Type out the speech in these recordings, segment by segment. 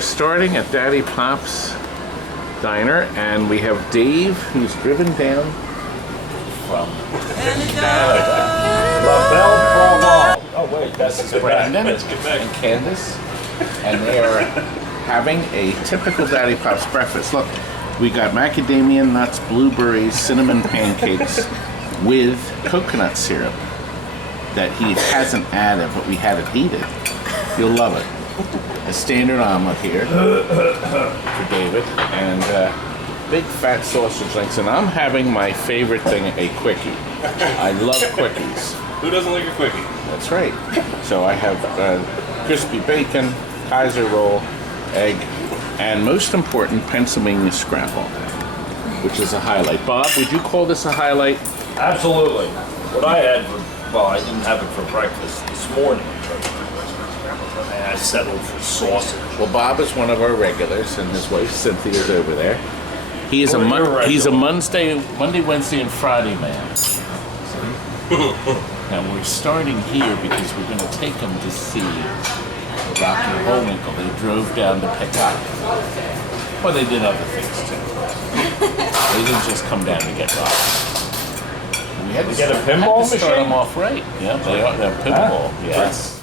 are starting at Daddy Pop's Diner, and we have Dave, who's driven down from Canada. Oh wait, this is Brandon and Candace, and they are having a typical Daddy Pop's breakfast. Look, we got macadamia nuts, blueberries, cinnamon pancakes with coconut syrup that he hasn't added, but we had it heated. You'll love it. A standard omelet here for David, and big fat sausage links. And I'm having my favorite thing, a quickie. I love quickies. Who doesn't like a quickie? That's right. So I have crispy bacon, Kaiser roll, egg, and most important, Pennsylvania scramble, which is a highlight. Bob, would you call this a highlight? Absolutely. What I had for, well, I didn't have it for breakfast this morning. And I settled for sausage. Well, Bob is one of our regulars, and his wife Cynthia is over there. He is he's a Monday, Wednesday, and Friday man. Now we're starting here because we're going to take him to see Rocky and Bullwinkle. They drove down to pick up. Well, they did other things too. They didn't just come down to get Rocky. We had to get a pinball machine? Start them off right. Yeah, they're pinball. Yes.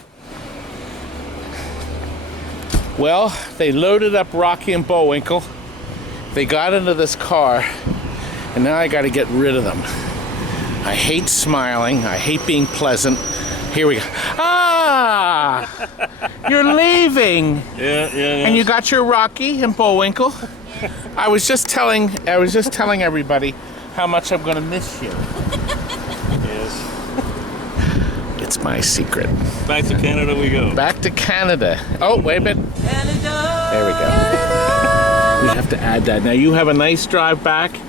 Well, they loaded up Rocky and Bullwinkle. They got into this car, and now I got to get rid of them. I hate smiling. I hate being pleasant. Here we go. Ah! You're leaving. Yeah. And you got your Rocky and Bullwinkle. I was just telling everybody how much I'm going to miss you. Yes. It's my secret. Back to Canada we go. Back to Canada. Oh, wait a minute. Canada. There we go. We have to add that. Now you have a nice drive back. You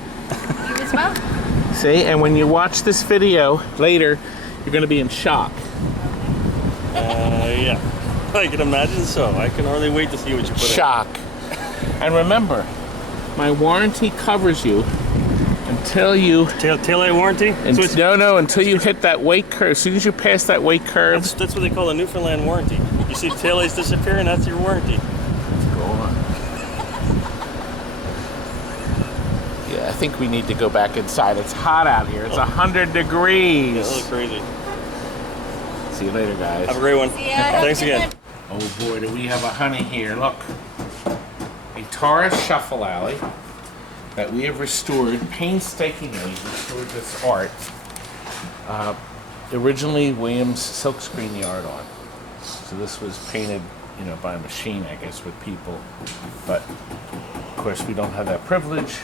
as well. See, and when you watch this video later, you're going to be in shock. Yeah. I can imagine so. I can hardly wait to see what you put in. Shock. And remember, my warranty covers you until you... Tail-light warranty? Until you hit that weight curve. As soon as you pass that weight curve... That's what they call a Newfoundland warranty. You see taillights disappear, and that's your warranty. Go on. Yeah, I think we need to go back inside. It's hot out here. It's 100 degrees. Yeah, that looks crazy. See you later, guys. Have a great one. Thanks again. Oh boy, do we have a honey here. Look. A TAURUS Shuffle Alley that we have restored, painstakingly restored this art. Originally, Williams silkscreened the art on. So this was painted, by a machine, I guess, with people. But, of course, we don't have that privilege.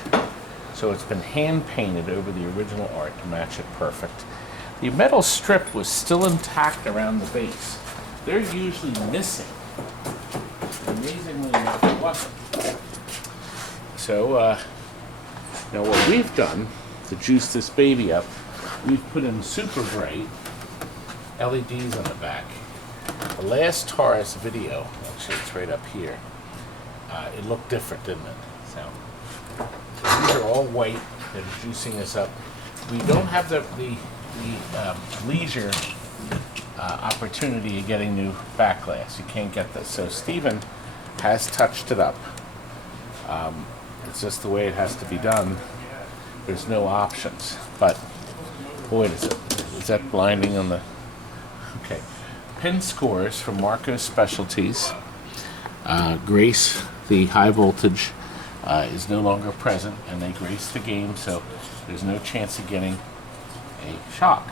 So it's been hand painted over the original art to match it perfect. The metal strip was still intact around the base. They're usually missing. Amazingly enough, it wasn't. So, now what we've done to juice this baby up, we've put in super bright LEDs on the back. The last TAURUS video, actually it's right up here, it looked different, didn't it? So these are all white that are juicing this up. We don't have the leisure opportunity of getting new back glass. You can't get this. So Stephen has touched it up. It's just the way it has to be done. There's no options. But boy, is that blinding on the... Okay. Pin scores from Marco's Specialties. Grace, the high voltage, is no longer present, and they grace the game, so there's no chance of getting a shock.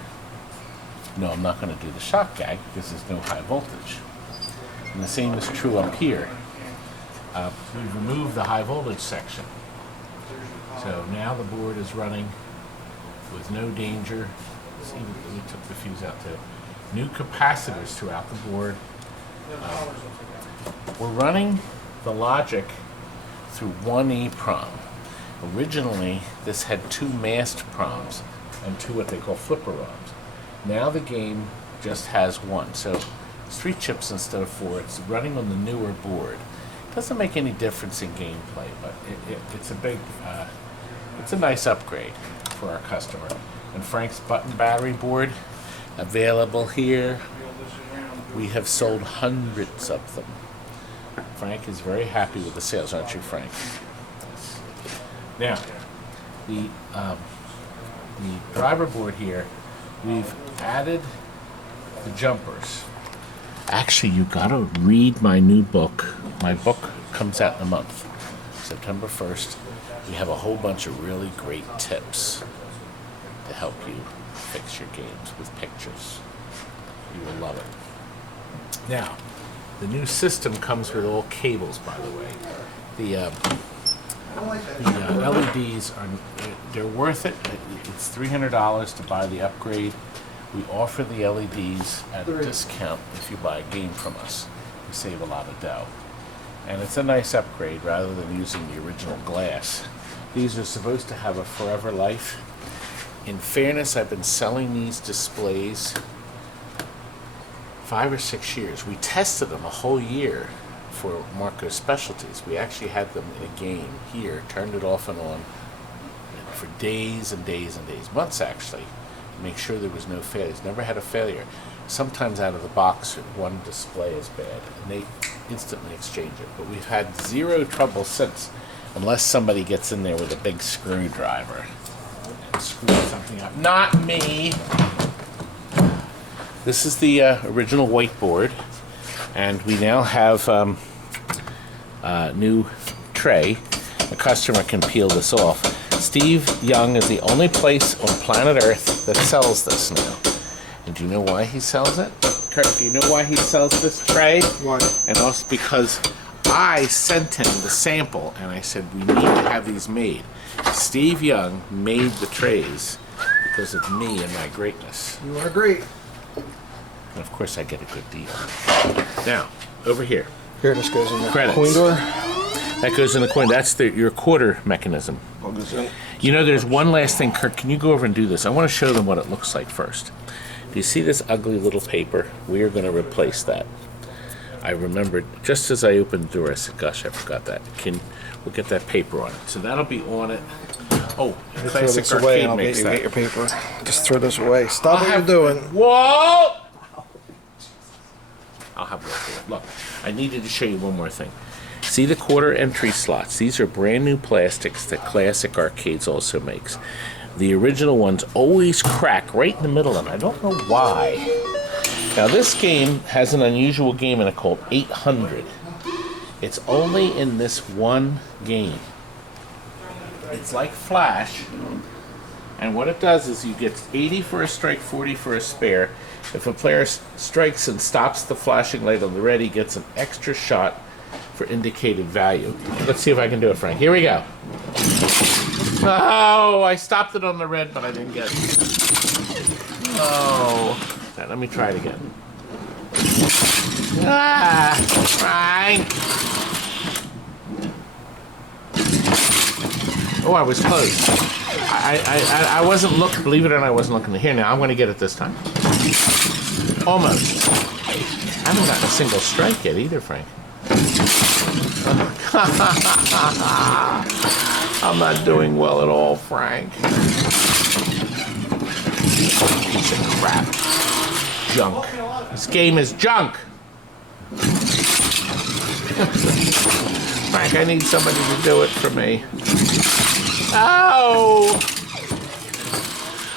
No, I'm not going to do the shock gag because there's no high voltage. And the same is true up here. We've removed the high voltage section. So now the board is running with no danger. See, we took the fuse out too. New capacitors throughout the board. We're running the logic through one EEPROM. Originally, this had two masked proms and two what they call flipper ROMs. Now the game just has one, so it's 3 chips instead of 4. It's running on the newer board. It doesn't make any difference in gameplay, but it's a big, it's a nice upgrade for our customer. And Frank's button battery board, available here. We have sold hundreds of them. Frank is very happy with the sales, aren't you, Frank? Now, the driver board here, we've added the jumpers. Actually, you gotta read my new book. My book comes out in a month, September 1st. We have a whole bunch of really great tips to help you fix your games with pictures. You will love it. Now, the new system comes with all cables, by the way. The LEDs they're worth it. It's $300 to buy the upgrade. We offer the LEDs at a discount if you buy a game from us. We save a lot of dough. And it's a nice upgrade rather than using the original glass. These are supposed to have a forever life. In fairness, I've been selling these displays 5 or 6 years. We tested them a whole year for Marco's Specialties. We actually had them in a game here, turned it off and on for days and days and days, months actually, to make sure there was no failures. Never had a failure. Sometimes out of the box, one display is bad, and they instantly exchange it. But we've had zero trouble since, unless somebody gets in there with a big screwdriver and screws something up. Not me! This is the original whiteboard, and we now have a new tray. The customer can peel this off. Steve Young is the only place on planet Earth that sells this now. And do you know why he sells it? Kurt, do you know why he sells this tray? Why? And also because I sent him the sample, and I said, we need to have these made. Steve Young made the trays because of me and my greatness. You are great. And of course, I get a good deal. Now, over here. Here, this goes in the Credits. coin door. That goes in the coin. That's your quarter mechanism. You know, there's one last thing. Kirk, can you go over and do this? I want to show them what it looks like first. Do you see this ugly little paper? We are going to replace that. I remembered, just as I opened the door, I said, gosh, I forgot that. We'll get that paper on it. So that'll be on it. Oh, Classic Arcade makes that. Get your paper. Just throw this away. Stop what you're doing. Whoa! I'll have it. Look, I needed to show you one more thing. See the quarter entry slots? These are brand new plastics that Classic Arcades also makes. The original ones always crack right in the middle of them. I don't know why. Now this game has an unusual game in it called 800. It's only in this one game. It's like Flash. And what it does is you get 80 for a strike, 40 for a spare. If a player strikes and stops the flashing light on the red, he gets an extra shot for indicated value. Let's see if I can do it, Frank. Here we go. Oh, I stopped it on the red, but I didn't get it. Oh. Right, let me try it again. Ah, Frank. Oh, I was close. I wasn't looking, believe it or not, I wasn't looking. Here, now I'm going to get it this time. Almost. I haven't gotten a single strike yet either, Frank. I'm not doing well at all, Frank. Piece of crap. Junk. This game is junk. Frank, I need somebody to do it for me. Oh!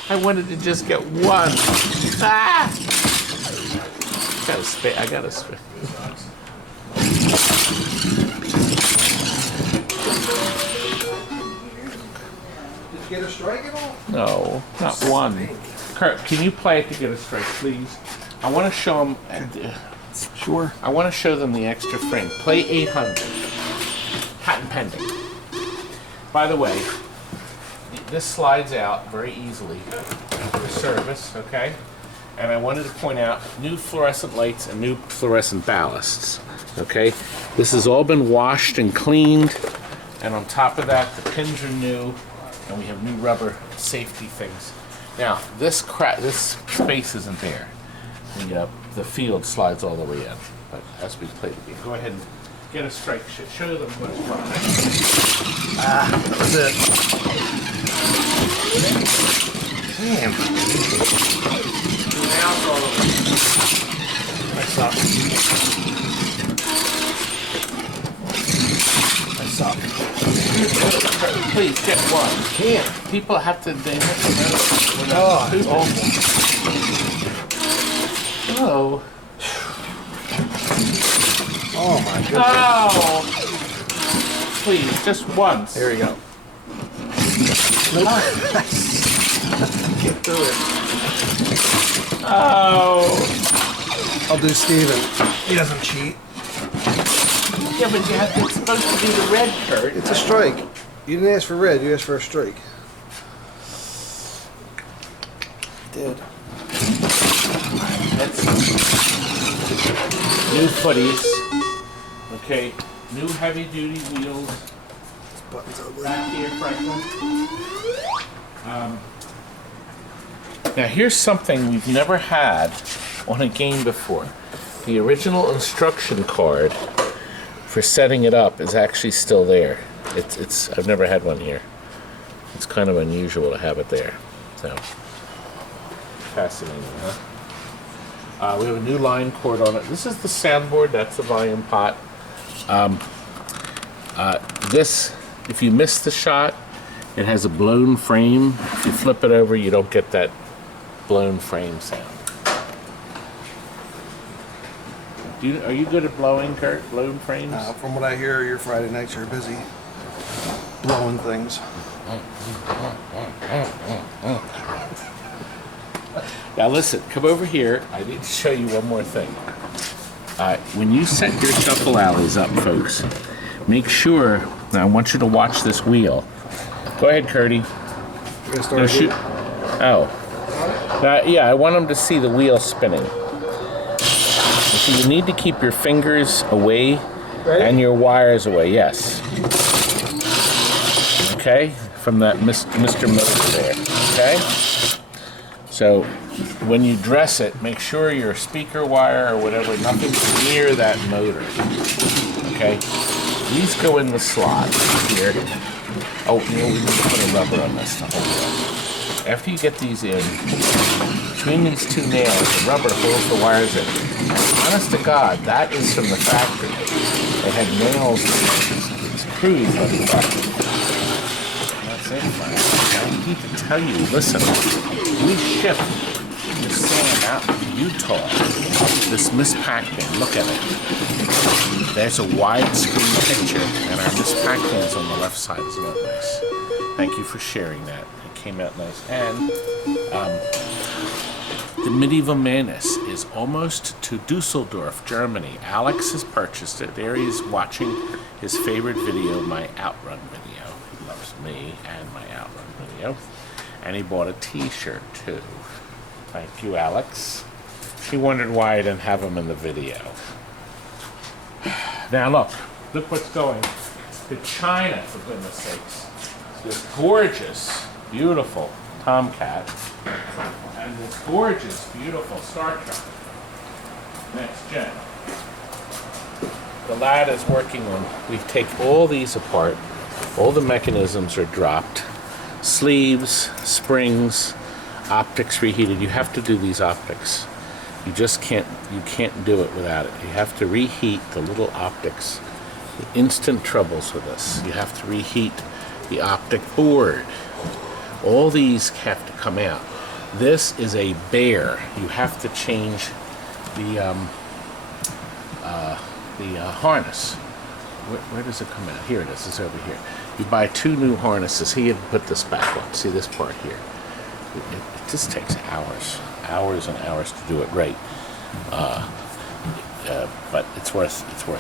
I wanted to just get one. Ah! I gotta spit. Did you get a strike at all? No, not one. Kurt, can you play it to get a strike, please? I want to show them. Sure. I want to show them the extra frame. Play 800. Patent pending. By the way, this slides out very easily for service, okay? And I wanted to point out new fluorescent lights and new fluorescent ballasts, okay? This has all been washed and cleaned, and on top of that, the pins are new, and we have new rubber safety things. Now, this space isn't there. The field slides all the way in, but as we play the game, go ahead and get a strike. Show them what's wrong. That was it. Damn. Now it's all over. That's up. suck. Please get one. Can't. People have to. They have to know. Oh, it's awful. Oh. Oh my goodness. Oh. Please, just once. Here we go. Get through it. Oh. I'll do Steven. He doesn't cheat. Yeah, but you have to, it's supposed to be the red card. It's a strike. You didn't ask for red, you asked for a strike. Did. That's new footies. Okay, new heavy duty wheels. This button's ugly. Back here, Franklin. Now here's something we've never had on a game before. The original instruction card for setting it up is actually still there. It's I've never had one here. It's kind of unusual to have it there. So fascinating, huh? We have a new line cord on it. This is the soundboard. That's the volume pot. This, if you miss the shot, it has a blown frame. If you flip it over, you don't get that blown frame sound. Are you good at blowing, Kurt? Blown frames? From what I hear, your Friday nights are busy blowing things. Now listen, come over here. I need to show you one more thing. When you set your shuffle alleys up, folks, make sure, now I want you to watch this wheel. Go ahead, Curdy. No, shoot. Oh. Yeah, I want them to see the wheel spinning. So you need to keep your fingers away and your wires away, yes. Okay, from that Mr. Motor there, okay? So when you dress it, make sure your speaker wire or whatever, nothing's near that motor, okay? These go in the slot here. Oh, you know, we need to put a rubber on this to hold it up. After you get these in, between these two nails, the rubber holds the wires in. Honest to God, that is from the factory. They had nails, screws on the factory. That's it, Frank. I need to tell you, listen, we shipped this sand out to Utah. This mispacked look at it. There's a widescreen picture, and our mispacked is on the left side. Isn't that nice? Thank you for sharing that. It came out nice. And the Medieval Menace is almost to Dusseldorf, Germany. Alex has purchased it. There he is watching his favorite video, my Outrun video. He loves me and my Outrun video. And he bought a t-shirt too. Thank you, Alex. He wondered why I didn't have him in the video. Now look what's going to China, for goodness sakes. This gorgeous, beautiful Tomcat and this gorgeous, beautiful Star Trek Next Gen. The lad is working on, we take all these apart, all the mechanisms are dropped, sleeves, springs, optics reheated. You have to do these optics. You just can't do it without it. You have to reheat the little optics. The instant troubles with this. You have to reheat the optic board. All these have to come out. This is a bear. You have to change the harness. Where does it come out? Here it is. It's over here. You buy 2 new harnesses. He had put this back on. See this part here? It just takes hours and hours to do it right. But it's worth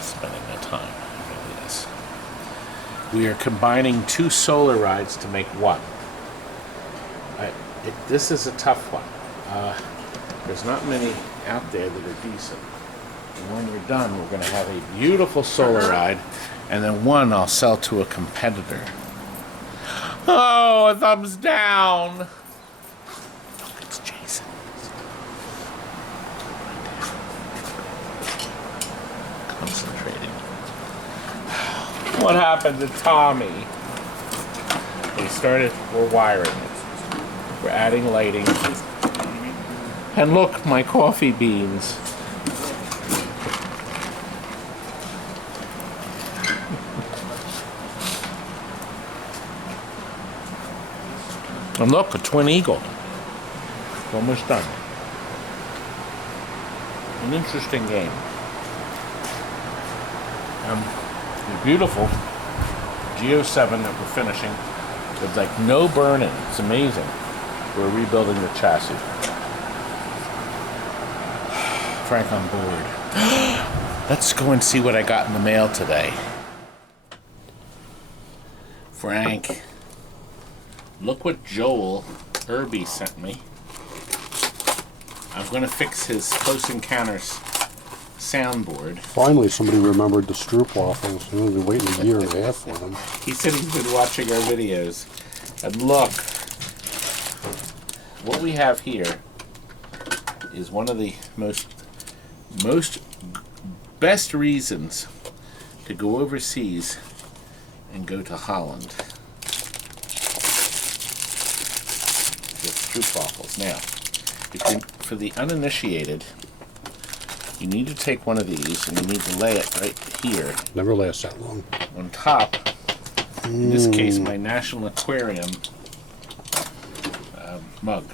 spending the time. It really is. We are combining 2 solar rides to make one. This is a tough one. There's not many out there that are decent. And when we're done, we're going to have a beautiful solar ride, and then one I'll sell to a competitor. Oh, a thumbs down. Look, it's Jason. Concentrating. What happened to Tommy? We're wiring it. We're adding lighting. And look, my coffee beans. And look, a twin eagle. Almost done. An interesting game. The beautiful GEO-7 that we're finishing. There's like no burn-in. It's amazing. We're rebuilding the chassis. Frank on board. Let's go and see what I got in the mail today. Frank, look what Joel Irby sent me. I'm going to fix his Close Encounters soundboard. Finally, somebody remembered the Stroop waffles. We've been waiting a year and a half for them. He said he's been watching our videos. And look, what we have here is one of the most best reasons to go overseas and go to Holland. The Stroop waffles. Now, for the uninitiated, you need to take one of these and you need to lay it right here. Never lasts that long. On top, in this case, my National Aquarium mug.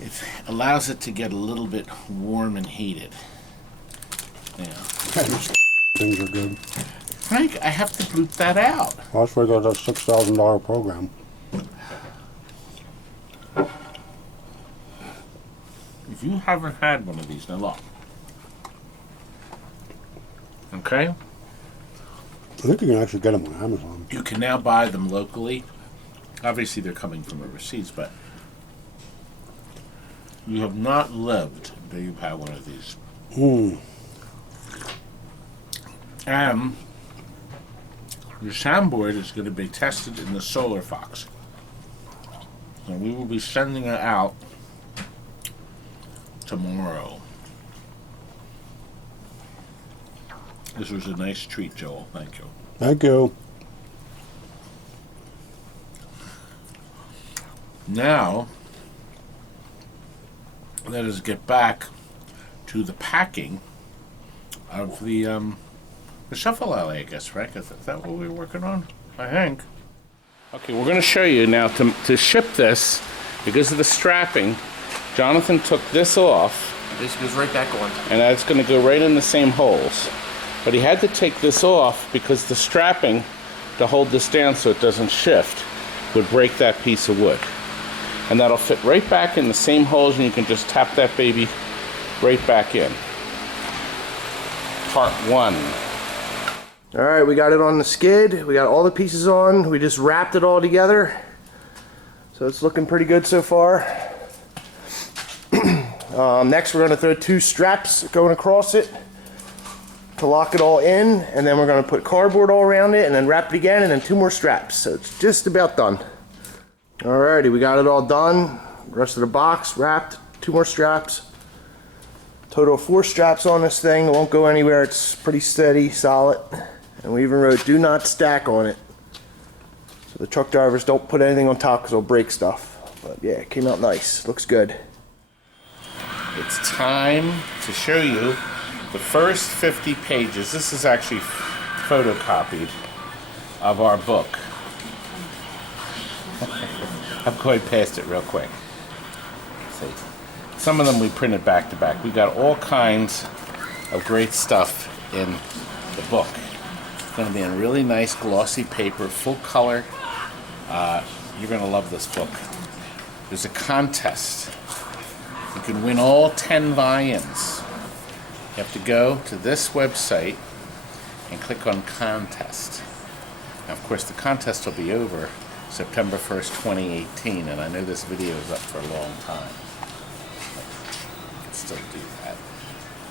It allows it to get a little bit warm and heated. Now, Things are good. Frank, I have to bleep that out. Well, that's why I got that $6,000 program. If you haven't had one of these, now look. Okay? I think you can actually get them on Amazon. You can now buy them locally. Obviously, they're coming from overseas, but you have not lived until you've had one of these. And your soundboard is going to be tested in the Solar Fox. And we will be sending it out tomorrow. This was a nice treat, Joel. Thank you. Thank you. Now, let us get back to the packing of the Shuffle Alley, I guess, right? Is that what we were working on? I think. Okay, we're going to show you now to ship this, because of the strapping, Jonathan took this off. This goes right back on. And that's going to go right in the same holes. But he had to take this off because the strapping to hold this down so it doesn't shift would break that piece of wood. And that'll fit right back in the same holes, and you can just tap that baby right back in. Part 1. All right, we got it on the skid. We got all the pieces on. We just wrapped it all together. So it's looking pretty good so far. Next, we're going to throw 2 straps going across it to lock it all in, and then we're going to put cardboard all around it and then wrap it again, and then 2 more straps. So it's just about done. Alrighty, we got it all done. The rest of the box wrapped, 2 more straps. Total of 4 straps on this thing. It won't go anywhere. It's pretty steady, solid. And we even wrote "do not stack" on it. So the truck drivers don't put anything on top because it'll break stuff. But yeah, it came out nice. Looks good. It's time to show you the first 50 pages. This is actually photocopied of our book. I'm going past it real quick. See, some of them we printed back to back. We got all kinds of great stuff in the book. It's going to be in really nice glossy paper, full color. You're going to love this book. There's a contest. You can win all 10 volumes. You have to go to this website and click on contest. Now, of course, the contest will be over September 1st, 2018, and I know this video is up for a long time. You can still do that.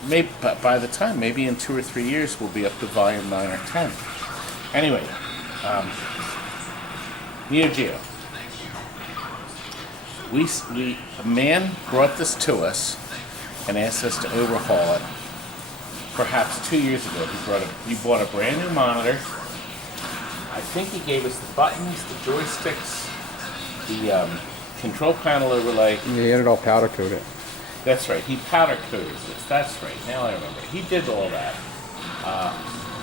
Maybe, but by the time, maybe in 2 or 3 years, we'll be up to volume 9 or 10. Anyway, Neo Geo. A man brought this to us and asked us to overhaul it. Perhaps 2 years ago, he bought a brand new monitor. I think he gave us the buttons, the joysticks, the control panel overlay. Yeah, he had it all powder coated. That's right. He powder coated this. That's right. Now I remember. He did all that.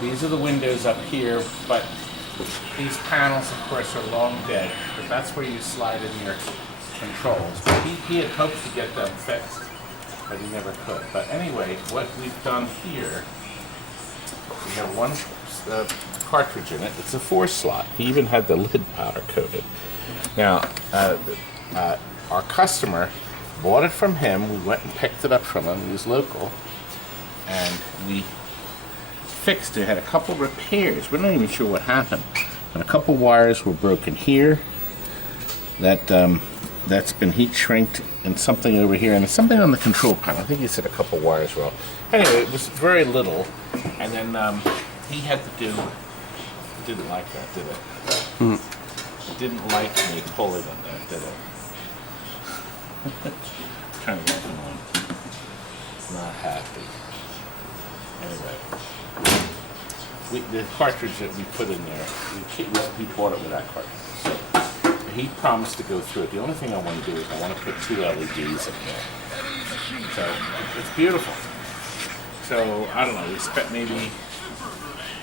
These are the windows up here, but These panels, of course, are long dead, but that's where you slide in your controls. But he had hoped to get them fixed, but he never could. But anyway, what we've done here, we have one cartridge in it. It's a 4-slot. He even had the lid powder coated. Now, our customer bought it from him. We went and picked it up from him. He was local. And we fixed it. Had a couple repairs. We're not even sure what happened. And a couple wires were broken here. That's been heat shrinked, and something over here, and something on the control panel. I think he said a couple wires were off. Anyway, it was very little. And then he had to do. Didn't like that, did it? Didn't like me pulling on that, did it? Trying to get him on. Not happy. Anyway, the cartridge that we put in there, we bought it with that cartridge. So he promised to go through it. The only thing I want to do is I want to put 2 LEDs in there. So it's beautiful. So I don't know. We spent maybe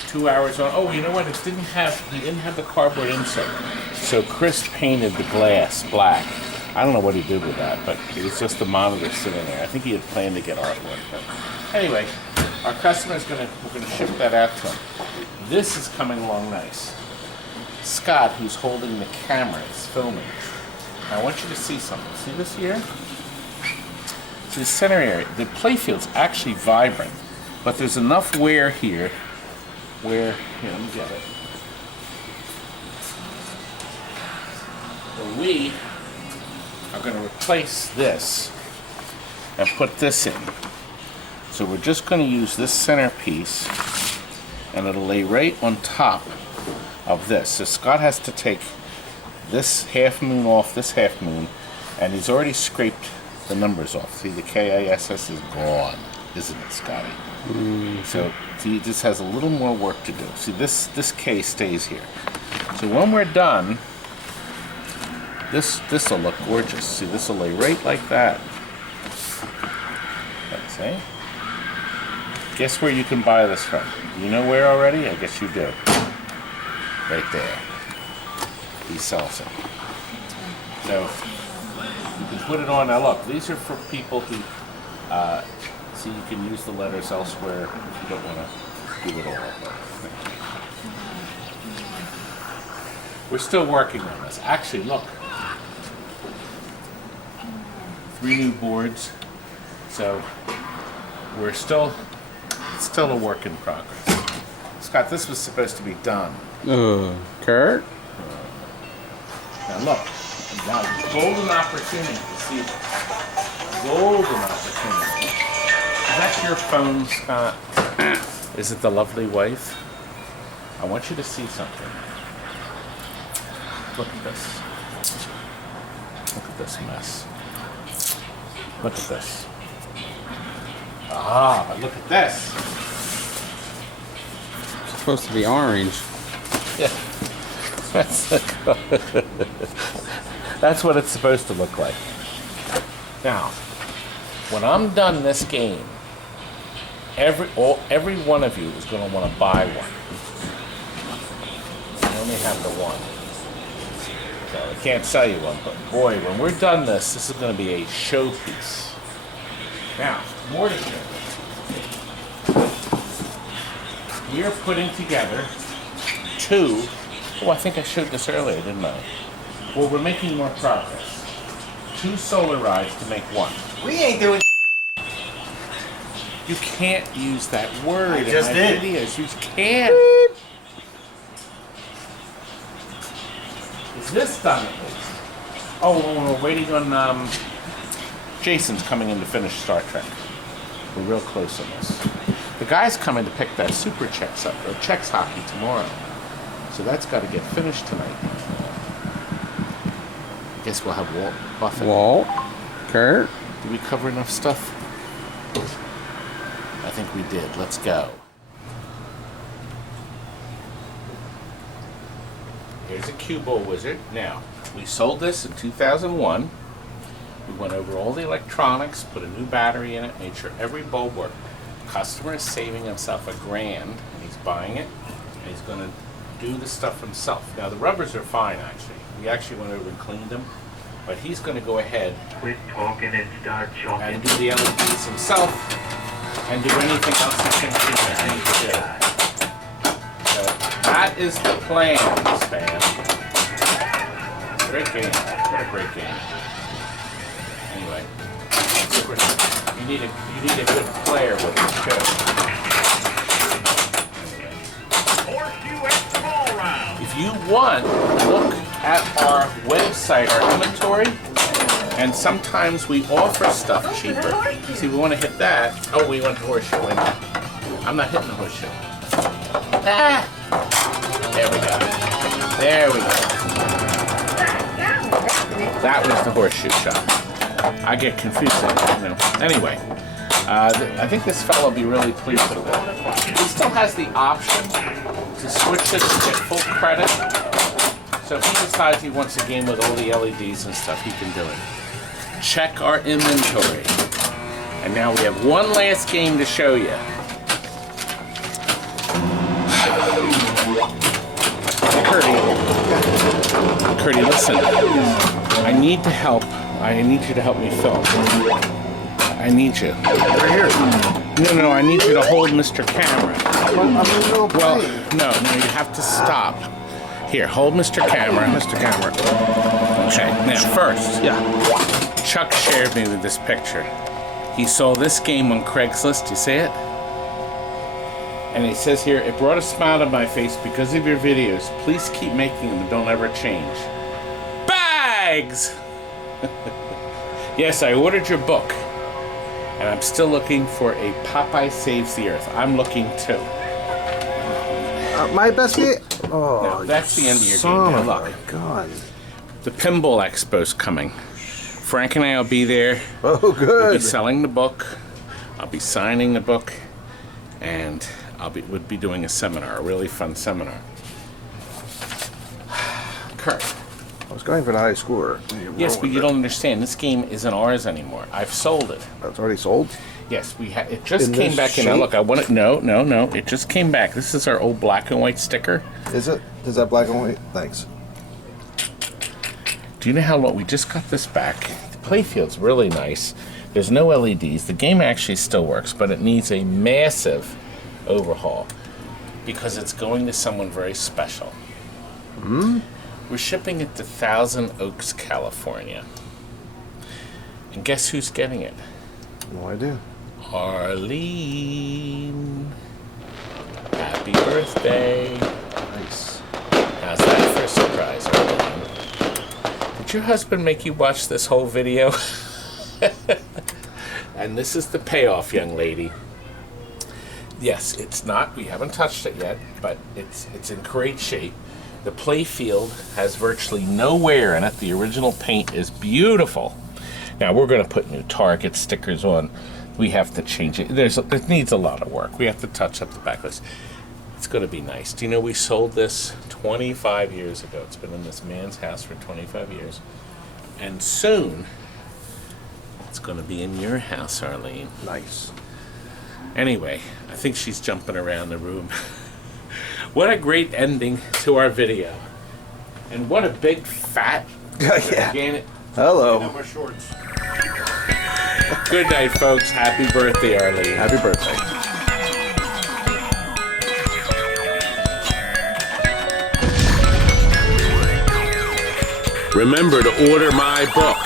2 hours on. Oh, you know what? He didn't have the cardboard insert. So Chris painted the glass black. I don't know what he did with that, but it was just the monitor sitting there. I think he had planned to get artwork. But anyway, our customer's we're gonna ship that out to him. This is coming along nice. Scott, who's holding the camera, is filming. Now, I want you to see something. See this here? See the center area. The playfield's actually vibrant, but there's enough wear here where, here, let me get it. So we are going to replace this and put this in. So we're just going to use this center piece, and it'll lay right on top of this. So Scott has to take this half moon off this half moon, and he's already scraped the numbers off. See, the KISS is gone, isn't it, Scotty? So he just has a little more work to do. See, this K stays here. So when we're done, this will look gorgeous. See, this will lay right like that. Let's see. Guess where you can buy this from? You know where already? I guess you do. Right there. He sells it. So you can put it on. Now look, these are for people who see, you can use the letters elsewhere if you don't want to do it all. We're still working on this. Actually, look. 3 new boards. So we're still a work in progress. Scott, this was supposed to be done. Kurt? Now look, now golden opportunity to see golden opportunity. Is that your phone, Scott? Is it the lovely wife? I want you to see something. Look at this. Look at this mess. Look at this. Ah, but look at this. It's supposed to be orange. Yeah. That's what it's supposed to look like. Now, when I'm done this game, every one of you is going to want to buy one. I only have the one. So I can't sell you one, but boy, when we're done this is going to be a showpiece. Now, more to show. We are putting together 2. Oh, I think I showed this earlier, didn't I? Well, we're making more progress. 2 solar rides to make 1. We ain't doing. You can't use that word I in just my did. videos. You can't. Is this done at least? Oh, well, we're waiting on Jason's coming in to finish Star Trek. We're real close on this. The guy's coming to pick that Super Checks up, or Checks hockey tomorrow. So that's got to get finished tonight. I guess we'll have Walt Buffett. Walt? Kurt? Did we cover enough stuff? I think we did. Let's go. Here's a cue ball wizard. Now, we sold this in 2001. We went over all the electronics, put a new battery in it, made sure every bulb worked. Customer is saving himself $1,000, and he's buying it, and he's going to do the stuff himself. Now the rubbers are fine actually. We actually went over and cleaned them, but he's going to go ahead Quit talking and start talking. and do the LEDs himself and do anything else he thinks he needs to do. So that is the plan, Span. Great game. What a great game. Anyway, you need a good player with this too. If you want, look at our website, our inventory, and sometimes we offer stuff cheaper. See, we want to hit that. Oh, we went to horseshoe. Wait a minute. I'm not hitting the horseshoe. Ah! There we go. There we go. That was the horseshoe shot. I get confused. You know. Anyway, I think this fellow will be really pleased with it. He still has the option to switch it to get full credit. So if he decides he wants a game with all the LEDs and stuff, he can do it. Check our inventory. And now we have one last game to show you. Curdy, listen. I need to help. I need you to help me film. I need you. Right here. No, I need you to hold Mr. Camera. I'm in the middle of Well, playing. no, you have to stop. Here, hold Mr. Camera. Mr. Camera. Okay, now first, Chuck shared me with this picture. He saw this game on Craigslist, you see it? And he says here, it brought a smile to my face because of your videos. Please keep making them and don't ever change. Bags! Yes, I ordered your book. And I'm still looking for a Popeye Saves the Earth. I'm looking too. My best game. Oh, Now, that's the end of your game. son Now, of look. a gun. The Pinball Expo's coming. Frank and I will be there. Oh, We'll be good. selling the book. I'll be signing the book. And would be doing a seminar, a really fun seminar. Kurt. I was going for the high score. Yes, but you don't understand. This game isn't ours anymore. I've sold it. That's already sold? Yes, we had. It just In came this back in. Now, shape? look, I want it. No. It just came back. This is our old black and white sticker. Is it? Is that black and white? Thanks. Do you know how long we just got this back? The playfield's really nice. There's no LEDs. The game actually still works, but it needs a massive overhaul because it's going to someone very special. We're shipping it to Thousand Oaks, California. And guess who's getting it? No idea. Arlene. Happy birthday. Nice. How's that for a surprise, Arlene? Did your husband make you watch this whole video? And this is the payoff, young lady. Yes, it's not, we haven't touched it yet, but it's in great shape. The play field has virtually no wear in it. The original paint is beautiful. Now we're going to put new Target stickers on. We have to change it. It needs a lot of work. We have to touch up the backlist. It's going to be nice. Do you know we sold this 25 years ago? It's been in this man's house for 25 years. And soon, it's going to be in your house, Arlene. Nice. Anyway, I think she's jumping around the room. What a great ending to our video. And what a big fat... Yeah. Hello. Good night, folks. Happy birthday, Arlene. Happy birthday. Remember to order my book.